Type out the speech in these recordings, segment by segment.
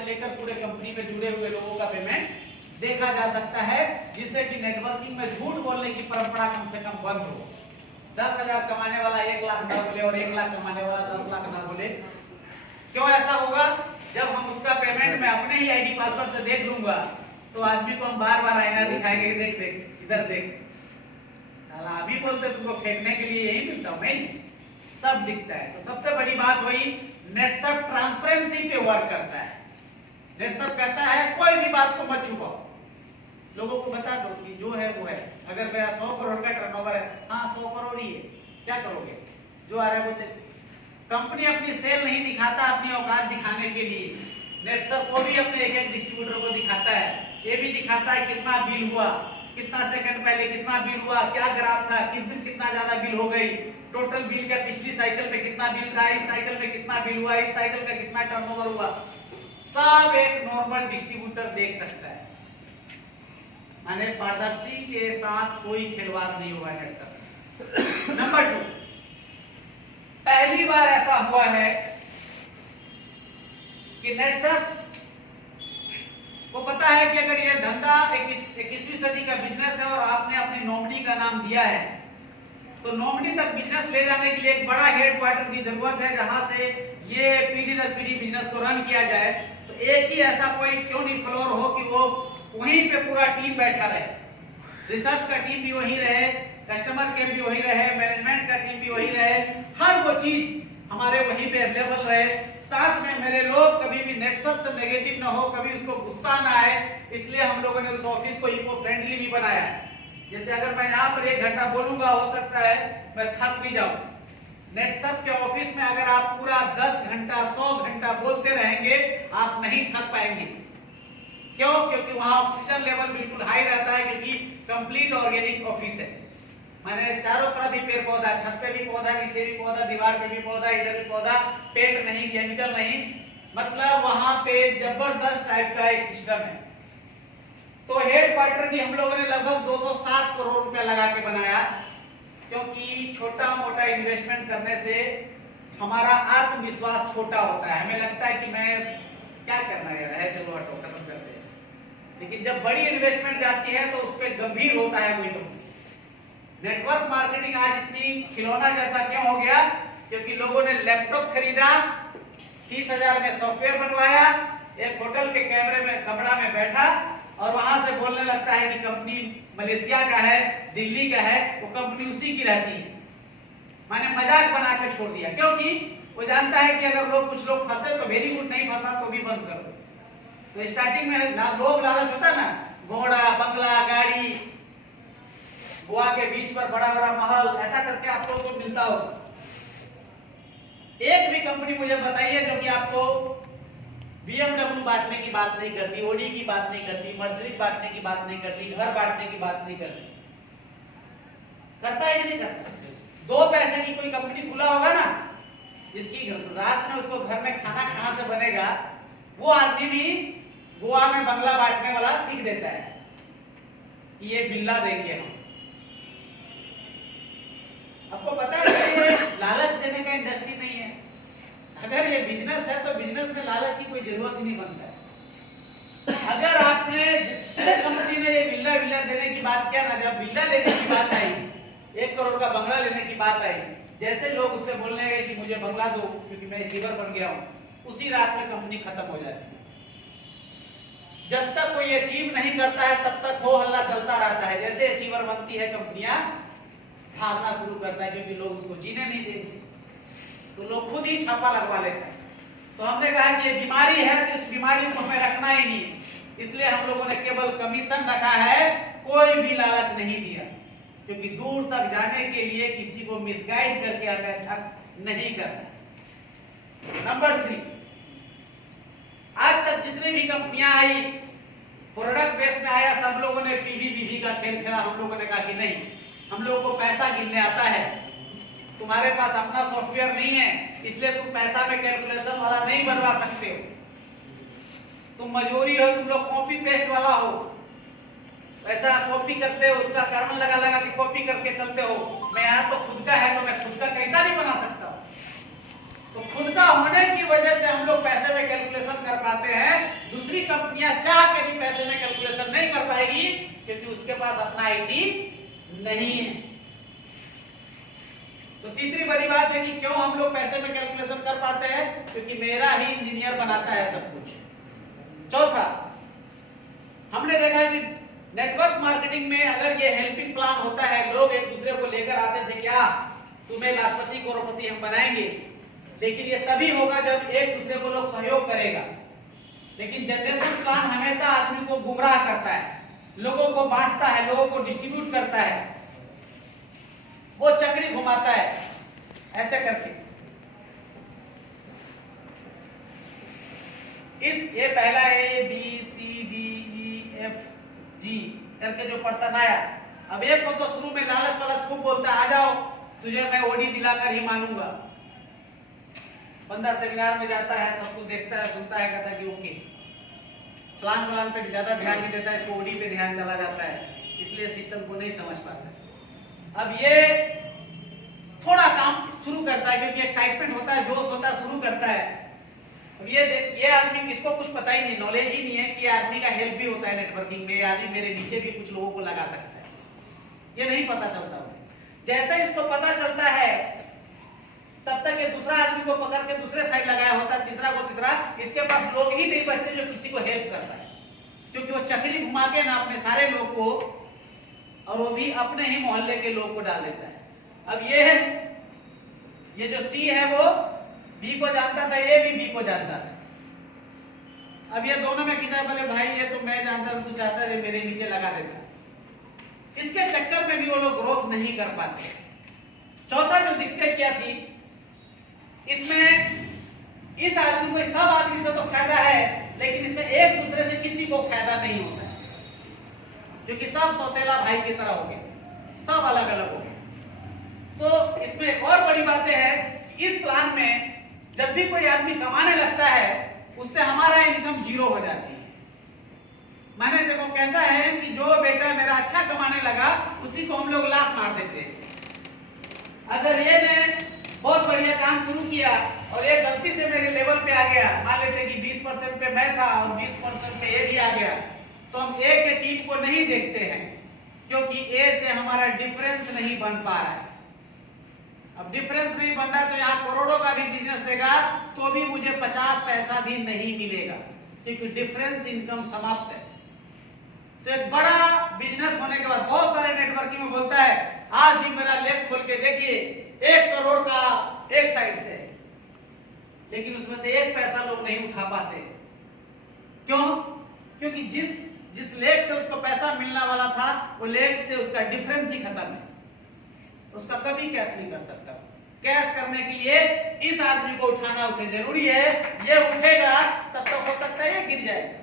से लेकर पूरे कंपनी में जुड़े हुए लोगों का पेमेंट देखा जा सकता है, जिससे कि नेटवर्किंग में झूठ बोलने की परंपरा कम से कम बंद हो। 10,000 कमाने वाला 1 लाख ना बोले और 1 लाख कमाने वाला 10 लाख ना बोले। क्यों ऐसा होगा? जब हम उसका पेमेंट मैं अपने ही आईडी पासवर्ड से देख लूंगा तो आदमी को हम बार बार आईना दिखाएंगे, देख देख इधर देख, साला अभी बोलते तुमको फेंकने के लिए यही मिलता हूं, नहीं सब दिखता है। तो सबसे बड़ी बात वही नेटसर्फ ट्रांसपेरेंसी पे वर्क करता है। नेटसर्फ कहता है कोई भी बात को मत छुपाओ, लोगों को बता दो कि जो है वो है। अगर मेरा 100 करोड़ का टर्नओवर है, हाँ 100 करोड़ ही है, क्या करोगे? जो आ रहा है वो दे। कंपनी अपनी सेल नहीं दिखाता अपनी औकात दिखाने के लिए। नेटसर्फ को भी अपने एक एक डिस्ट्रीब्यूटर को दिखाता है, ये भी दिखाता है कितना बिल हुआ, कितना सेकंड पहले कितना बिल हुआ, क्या ग्राफ था, किस दिन कितना ज्यादा बिल हो गई, टोटल बिल का पिछली साइकिल में कितना बिल था, इस साइकिल में कितना बिल हुआ, इस साइकिल का कितना टर्नओवर हुआ, सब एक नॉर्मल डिस्ट्रीब्यूटर देख सकता है। माने पारदर्शी के साथ कोई खिलवाड़ नहीं हुआ नेटसर्फ। नंबर 2, पहली बार ऐसा हुआ है कि नेटसर्फ को पता है कि अगर ये धंधा 21वीं सदी का बिजनेस है और आपने अपनी नॉमिनी का नाम दिया है, तो नॉमिनी तक बिजनेस ले जाने के लिए एक बड़ा हेडक्वार्टर की जरूरत है जहां से ये पीढ़ी दर पीढ़ी बिजनेस को रन किया जाए। तो एक ही ऐसा कोई क्यों नहीं फ्लोर हो कि वो वहीं पे पूरा टीम बैठा रहे, रिसर्च का टीम भी वहीं रहे, कस्टमर केयर भी वहीं रहे, मैनेजमेंट का टीम भी वहीं रहे, हर वो चीज हमारे वहीं पे अवेलेबल रहे। साथ में मेरे लोग कभी भी नेटसर्फ से नेगेटिव ना हो, कभी उसको गुस्सा ना आए, इसलिए हम लोगों ने उस ऑफिस को इको फ्रेंडली भी बनाया है। जैसे अगर मैं यहाँ पर 1 घंटा बोलूंगा, हो सकता है मैं थक भी जाऊं। नेटसर्फ के ऑफिस में अगर आप पूरा 10 घंटा 100 घंटा बोलते रहेंगे, आप नहीं थक पाएंगे। क्यों? क्योंकि वहां ऑक्सीजन लेवल बिल्कुल हाई रहता है, क्योंकि कंप्लीट ऑर्गेनिक ऑफिस है। माने चारों तरफ भी पेड़ पौधा, छत पे भी पौधा, नीचे भी पौधा, दीवार पे भी पौधा, इधर भी पौधा, पेट नहीं, केमिकल नहीं, मतलब वहां पे जबरदस्त टाइप का एक सिस्टम है। तो हेडक्वार्टर भी हम लोगों ने लगभग 207 करोड़ रुपया लगा के बनाया, क्योंकि छोटा मोटा इन्वेस्टमेंट करने से हमारा आत्मविश्वास छोटा होता है। हमें लगता है कि मैं क्या करना है, चलो हटो खत्म करते हैं। लेकिन जब बड़ी इन्वेस्टमेंट जाती है तो उस पर गंभीर होता है कोई कंपनी। नेटवर्क मार्केटिंग आज इतनी खिलौना जैसा क्यों हो गया? क्योंकि लोगों ने लैपटॉप खरीदा, 30,000 में सॉफ्टवेयर बनवाया, एक होटल के कमरा में बैठा और वहां से बोलने लगता है कि कंपनी मलेशिया का है, दिल्ली का है, वो कंपनी उसी की रहती है। माने मजाक बना के छोड़ दिया, क्योंकि वो जानता है कि अगर कुछ लोग फंसे तो वेरी गुड, नहीं फंसा तो भी बंद कर दो। तो स्टार्टिंग में लोग लालच होता है ना, घोड़ा, बंगला, गाड़ी, गोवा के बीच पर बड़ा बड़ा महल, ऐसा करके आप लोगों को मिलता हो। एक भी कंपनी मुझे बताइए जो कि आपको BMW बांटने की बात नहीं करती, ओडी की बात नहीं करती, मर्सिडीज बांटने की बात नहीं करती, घर बांटने की बात नहीं करती। करता है कि नहीं करता? 2 पैसे की कोई कंपनी खुला होगा ना, जिसकी रात में उसको घर में खाना कहां से बनेगा, वो आदमी भी गोवा में बंगला बांटने वाला लिख देता है कि ये बिल्ला देंगे हम। आपको पता है कि ये लालच देने का इंडस्ट्री नहीं है। अगर ये बिजनेस है तो बिजनेस में लालच की कोई जरूरत ही नहीं बनता है। अगर आपने जिस कंपनी ने ये बिल्ला देने की बात किया ना, जब बिल्ला लेने की बात आई, 1 करोड़ का बंगला लेने की बात आई, जैसे लोग उससे बोलने गए कि मुझे बंगला दो क्योंकि मैं अचीवर बन गया हूं, उसी रात में कंपनी खत्म हो जाती है। जब तक कोई अचीव नहीं करता है तब तक हो हल्ला चलता रहता है। जैसे अचीवर बनती है कंपनियां भागना शुरू करता है, क्योंकि लोग उसको जीने नहीं देंगे, तो लोग खुद ही छापा लगवा लेते हैं। तो हमने कहा कि ये बीमारी है, तो इस बीमारी को हमें रखना ही नहीं, इसलिए हम लोगों ने केवल कमीशन रखा है, कोई भी लालच नहीं दिया, क्योंकि दूर तक जाने के लिए किसी को मिसगाइड करके हमें अच्छा नहीं करना। नंबर 3, आज तक जितनी भी कंपनियां आई प्रोडक्ट बेस में आया, सब लोगों ने पीवी का खेल खेला। हम लोगों ने कहा कि नहीं, हम लोगों को पैसा गिनने आता है, तुम्हारे पास अपना सॉफ्टवेयर नहीं है, इसलिए तुम पैसा में कैलकुलेशन वाला नहीं बनवा सकते हो, तुम मजबूरी हो, तुम लोग कॉपी पेस्ट वाला हो, ऐसा कॉपी करते हो, उसका कर्मन लगा लगा के कॉपी करके चलते हो। मैं यहाँ तो खुद का है तो मैं खुद का कैसा भी बना सकता हूँ। तो खुद का होने की वजह से हम लोग पैसे में कैलकुलेशन कर पाते हैं, कंपनियां चाह के भी पैसे में कैलकुलेशन नहीं कर पाएगी, क्योंकि उसके पास अपना आईटी नहीं है। तो तीसरी बड़ी बात है कि क्यों हम लोग पैसे में कैलकुलेशन कर पाते हैं, क्योंकि मेरा ही इंजीनियर बनाता है सब कुछ। चौथा, हमने देखा है कि नेटवर्क मार्केटिंग में अगर ये हेल्पिंग प्लान होता है, लोग एक दूसरे को लेकर आते थे, क्या तुम्हें लाखपति करोड़पति हम बनाएंगे, लेकिन ये तभी होगा जब एक दूसरे को लोग सहयोग करेगा। लेकिन जनरेशन प्लान हमेशा आदमी को गुमराह करता है, लोगों को बांटता है, लोगों को डिस्ट्रीब्यूट करता है, वो चक्री घुमाता है ऐसे करके। ये पहला A B C D E F G करके जो पर्सन आया, अब एक को तो शुरू में लालच वालच खूब बोलता है, आ जाओ तुझे मैं ओडी दिलाकर ही मानूंगा। बंदा सेमिनार में जाता है, सब कुछ देखता है, सुनता है, कहता है कि ओके, प्लान पे ज्यादा ध्यान नहीं देता है, इसको ओडी पे ध्यान चला जाता है, इसलिए सिस्टम को नहीं समझ पाता। अब ये थोड़ा काम शुरू करता है, क्योंकि एक्साइटमेंट होता है, जोश होता है, शुरू करता है। अब ये आदमी, किसको कुछ पता ही नहीं, नॉलेज ही नहीं है कि आदमी का हेल्प भी होता है नेटवर्किंग में, आदमी मेरे नीचे भी कुछ लोगों को लगा सकता है, ये नहीं पता चलता। जैसा इसको पता चलता है, तब तक ये दूसरा आदमी को पकड़ के दूसरे साइड लगाया होता है, तीसरा को तीसरा, इसके पास लोग ही नहीं बचते जो किसी को हेल्प करता है, क्योंकि वो चकड़ी घुमा के ना अपने सारे लोग को, और वो भी अपने ही मोहल्ले के लोग को डाल देता है। अब ये जो सी है वो बी को जानता था, ये भी बी को जानता था। अब ये दोनों में किसी बोले भाई ये तो मैं जानता हूं, तू चाहता है मेरे नीचे लगा देता। इसके चक्कर में भी वो लोग ग्रोथ नहीं कर पाते। चौथा जो दिक्कत क्या थी, इसमें इस आदमी को, सब आदमी से तो फायदा है, लेकिन इसमें एक दूसरे से किसी को फायदा नहीं होता है, क्योंकि सब सौतेला भाई की तरह हो गए, सब अलग अलग हो गए। तो इसमें एक और बड़ी बातें है कि इस प्लान में जब भी कोई आदमी कमाने लगता है, उससे हमारा इनकम जीरो हो जाती है। मैंने देखो कैसा है कि जो बेटा मेरा अच्छा कमाने लगा, उसी को हम लोग लात मार देते हैं। अगर ये ने बहुत बढ़िया काम शुरू किया और ये गलती से मेरे लेवल पे आ गया, मान लेते कि 20% पे मैं था और 20% पे ये भी आ गया, तो हम ए के टीम को नहीं देखते हैं, क्योंकि ए से हमारा डिफरेंस नहीं बन पा रहा है। अब डिफरेंस नहीं बन रहा तो यहाँ करोड़ों का भी बिजनेस देगा तो भी मुझे 50 पैसा भी नहीं मिलेगा, क्योंकि डिफरेंस इनकम समाप्त है। तो एक बड़ा बिजनेस होने के बाद बहुत सारे नेटवर्किंग में बोलता है, आज ही मेरा लेख खोल के देखिए 1 करोड़ का एक साइड से, लेकिन उसमें से 1 पैसा लोग नहीं उठा पाते। क्यों? क्योंकि जिस लेख से उसको पैसा मिलने वाला था, वो लेख से उसका डिफरेंस ही खत्म है, उसका कभी कैश नहीं कर सकता। कैश करने के लिए इस आदमी को उठाना उसे जरूरी है, ये उठेगा तब तक हो सकता है ये गिर जाएगा,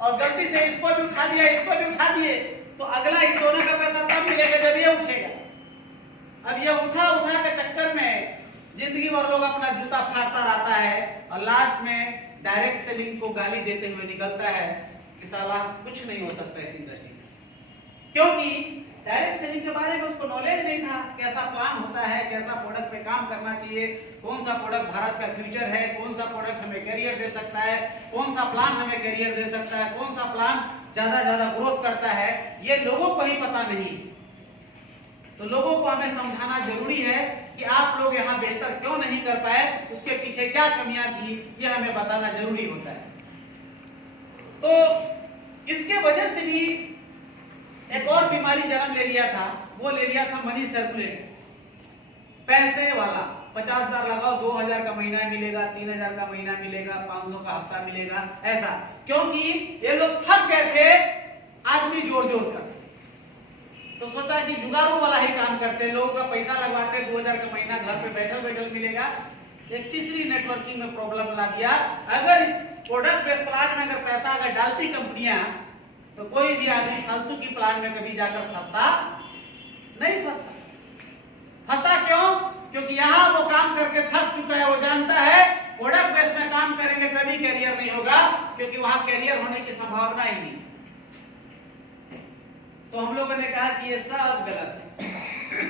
और गलती से इसको भी उठा दिया, इसको भी उठा दिए, तो अगला इन दोनों का पैसा तब मिलेगा जब ये उठेगा। अब ये उठा के चक्कर में जिंदगी भर लोग अपना जूता फाड़ता रहता है, और लास्ट में डायरेक्ट सेलिंग को गाली देते हुए निकलता है कि साला कुछ नहीं हो सकता इस इंडस्ट्री में, क्योंकि डायरेक्ट सेलिंग के बारे में उसको नॉलेज नहीं था, कैसा प्लान होता है, कैसा प्रोडक्ट पे काम करना चाहिए, कौन सा प्रोडक्ट भारत का फ्यूचर है, कौन सा प्रोडक्ट हमें करियर दे सकता है, कौन सा प्लान हमें करियर दे सकता है, कौन सा प्लान ज्यादा ग्रोथ करता है, ये लोगों को ही पता नहीं। तो लोगों को हमें समझाना जरूरी है कि आप लोग यहाँ बेहतर क्यों नहीं कर पाए, उसके पीछे क्या कमियां थी, ये हमें बताना जरूरी होता है। तो इसके वजह से भी एक और बीमारी जन्म ले लिया था, वो ले लिया था मनी सर्कुलेट, पैसे वाला। 50,000 लगाओ, 2,000 का महीना मिलेगा, 3,000 का महीना मिलेगा, 500 का हफ्ता मिलेगा, ऐसा। क्योंकि ये लोग थक गए थे आदमी जोड़ कर, तो सोचा कि जुगाड़ू वाला ही काम करते, लोगों का पैसा लगवाते, 2,000 का महीना घर पे बैठल मिलेगा। एक तीसरी नेटवर्किंग में प्रॉब्लम ला दिया, अगर इस प्रोडक्ट बेस्ड प्लान में अगर पैसा अगर डालती कंपनियां, तो कोई भी आदमी फालतू की प्लान में कभी जाकर फंसता नहीं। फंसा क्यों? क्योंकि यहाँ वो काम करके थक चुका है, वो जानता है प्रोडक्ट बेस में काम करेंगे कभी कैरियर नहीं होगा, क्योंकि वहां कैरियर होने की संभावना ही नहीं। तो हम लोगों ने कहा कि ये सब गलत है।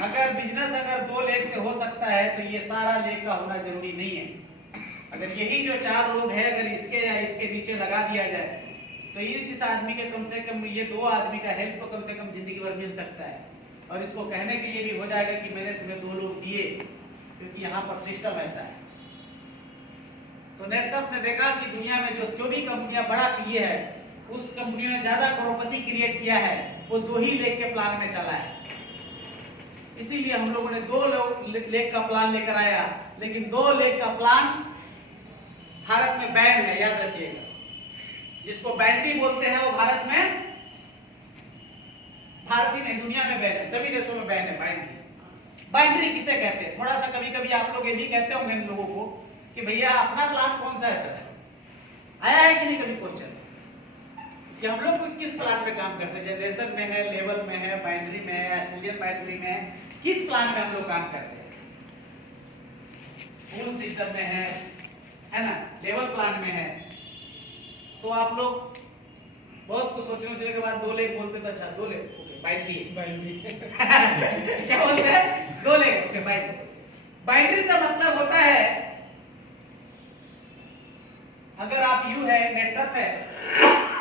अगर बिजनेस अगर 2 लेग से हो सकता है, तो ये सारा लेग का होना जरूरी नहीं है। अगर यही जो 4 लोग हैं, अगर इसके या इसके नीचे लगा दिया जाए, तो इस आदमी के कम से कम ये 2 आदमी का हेल्प तो कम से कम जिंदगी भर मिल सकता है, और इसको कहने के लिए भी हो जाएगा कि मैंने तुम्हें 2 लोग दिए, क्योंकि यहाँ पर सिस्टम ऐसा है। तो नेटसर्फ ने देखा कि दुनिया में जो भी कंपनियां बड़ा किए है, उस कंपनियों ने ज्यादा करोड़पति क्रिएट किया है, वो 2 ही लेक के प्लान में चला है। इसीलिए हम लोगों ने 2 लेक का प्लान लेकर आया, लेकिन 2 लेक का प्लान भारत में बैन है, याद रखिएगा। जिसको बैटरी बोलते हैं वो भारत ही नहीं दुनिया में बैन है, सभी देशों में बैन है बाइंड्री। बाइंड्री किसे कहते हैं? थोड़ा सा कभी कभी आप लोग ये भी कहते होंगे इन लोगों को कि भैया अपना प्लान कौन सा ऐसा है, आया है कि नहीं कभी क्वेश्चन कि हम लोग किस प्लान पे काम करते हैं? जनरेशन में है, लेवल में है, बाइंड्री में है, ऑस्ट्रेलियन बाइंड्री में है, किस प्लान में हम लोग काम करते हैं? फुल सिस्टम में है ना, लेवल प्लान में है। तो आप लोग बहुत कुछ सोचने के बाद 2 लेख बोलते तो अच्छा 2 लेख ओके बाइंड्री क्या बोलते हैं? 2 लेख ओके बाइंड्री से मतलब होता है, अगर आप यू है नेटसर्फ है,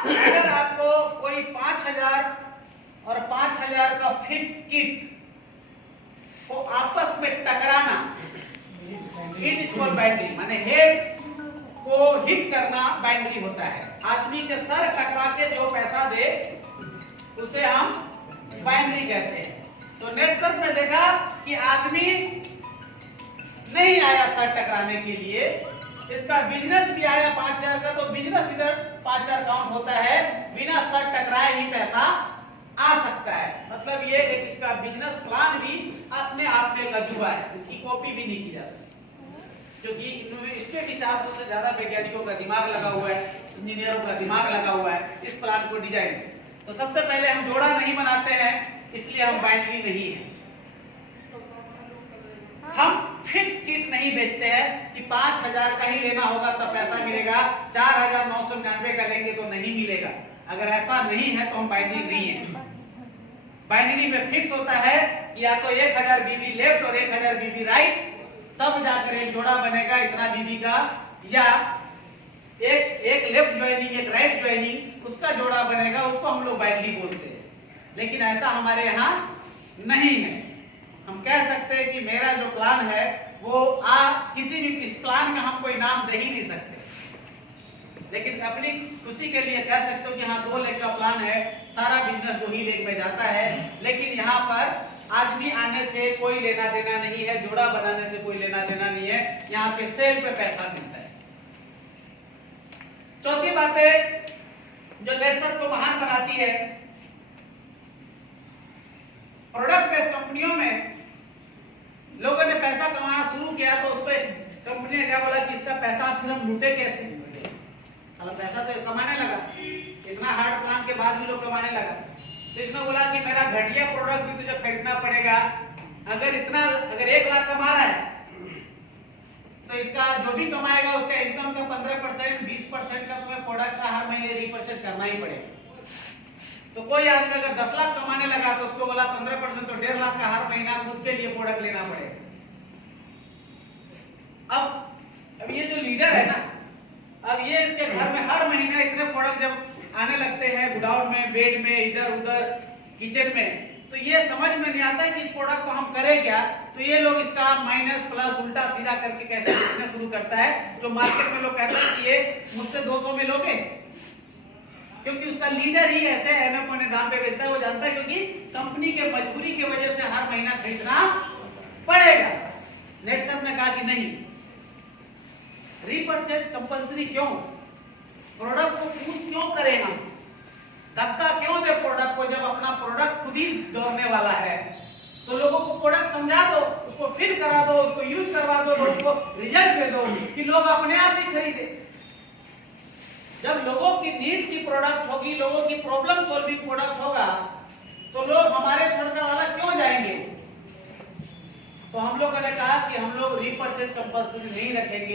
अगर आपको कोई 5000 और 5000 का फिक्स किट को आपस में टकराना, इट इक्वल बाइंड्री, माने हेड को हिट करना बाइंड्री होता है। आदमी के सर टकरा के जो पैसा दे उसे हम बाइंड्री कहते हैं। तो नेटसर्फ ने देखा कि आदमी नहीं आया सर टकराने के लिए, इसका बिजनेस भी आया 5000 का, तो बिजनेस इधर 5000 काउंट होता है, बिना सर टकराए ही पैसा आ सकता है। मतलब ये कि इसका बिजनेस प्लान भी अपने आप में एक अजूबा है, इसकी कॉपी भी नहीं की जा सकती, क्योंकि इसके भी 400 से ज्यादा वैज्ञानिकों का दिमाग लगा हुआ है, इंजीनियरों का दिमाग लगा हुआ है इस प्लान को डिजाइन। तो सबसे पहले हम जोड़ा नहीं बनाते हैं, इसलिए हम बाइंड्री नहीं है। हम फिक्स किट नहीं बेचते हैं कि 5000 का ही लेना होगा तब पैसा मिलेगा, 4999 का लेंगे तो नहीं मिलेगा। अगर ऐसा नहीं है तो हम बाइंड्री नहीं है। बाइंड्री में फिक्स होता है कि या तो 1000 बीबी लेफ्ट और 1000 बीबी राइट, तब जाकर एक जोड़ा बनेगा इतना बीबी का, या एक लेफ्ट ज्वाइनिंग एक राइट ज्वाइनिंग उसका जोड़ा बनेगा, उसको हम लोग बाइंड्री बोलते हैं। लेकिन ऐसा हमारे यहाँ नहीं है। हम कह सकते हैं कि मेरा जो प्लान है वो किसी भी इस प्लान का हम कोई नाम दे ही नहीं सकते, लेकिन अपनी खुशी के लिए कह सकते हो कि हाँ 2 लेख का प्लान है, सारा बिजनेस 2 ही लेख में जाता है। लेकिन यहाँ पर आदमी आने से कोई लेना देना नहीं है, जोड़ा बनाने से कोई लेना देना नहीं है, यहाँ पे सेल पे पैसा मिलता है। चौथी बात है जो नेटसर्फ को महान बनाती है, प्रोडक्ट बेस्ड कंपनियों में लोगों ने पैसा कमाना शुरू किया तो उस पर कंपनी ने क्या बोला कि इसका पैसा फिर हम लूटे कैसे? साला पैसा तो कमाने लगा, इतना हार्ड प्लान के बाद भी लोग कमाने लगा। तो इसने बोला कि मेरा घटिया प्रोडक्ट भी तुझे खरीदना पड़ेगा। अगर 1 लाख कमा रहा है तो इसका जो भी कमाएगा उसका इनकम का 15% 20% का तुम्हें प्रोडक्ट का हर महीने रीपरचेज करना ही पड़ेगा। तो कोई आदमी अगर 10 लाख कमाने लगा तो उसको बोला 15% तो 1.5 लाख का हर महीना खुद के लिए प्रोडक्ट लेना पड़ेगा। अब ये जो लीडर है ना, अब ये इसके घर में हर महीने इतने प्रोडक्ट जब आने लगते हैं, गुडाउन में, बेड में, इधर उधर, किचन में, तो ये समझ में नहीं आता है कि इस प्रोडक्ट को हम करें क्या। तो ये लोग इसका माइनस प्लस उल्टा सीधा करके कैसे बेचना शुरू करता है। जो मार्केट में लोग कहते हैं कि ये मुझसे 200 में लोगे, क्योंकि उसका लीडर ही ऐसे एने पौने दाम पे बेचता है। वो जानता है क्योंकि कंपनी के मजबूरी की वजह से हर महीना खरीदना पड़ेगा। नेटसर्फ ने कहा कि नहीं, रीपरचेज कंपल्सरी क्यों, प्रोडक्ट को पुश क्यों करें हम, धक्का क्यों दे प्रोडक्ट को, जब अपना प्रोडक्ट खुद ही दौड़ने वाला है। तो लोगों को प्रोडक्ट समझा दो, उसको फिल करा दो, उसको यूज करवा दो, लोगों को रिजल्ट दे दो कि लोग अपने आप ही खरीदे। जब लोगों की नीड की प्रोडक्ट होगी, लोगों की प्रॉब्लम सॉल्विंग प्रोडक्ट होगा, तो लोग हमारे छोड़कर वाला क्यों जाएंगे। तो हम लोगों ने कहा कि हम लोग रीपरचेज कंपल्सरी नहीं रखेंगे।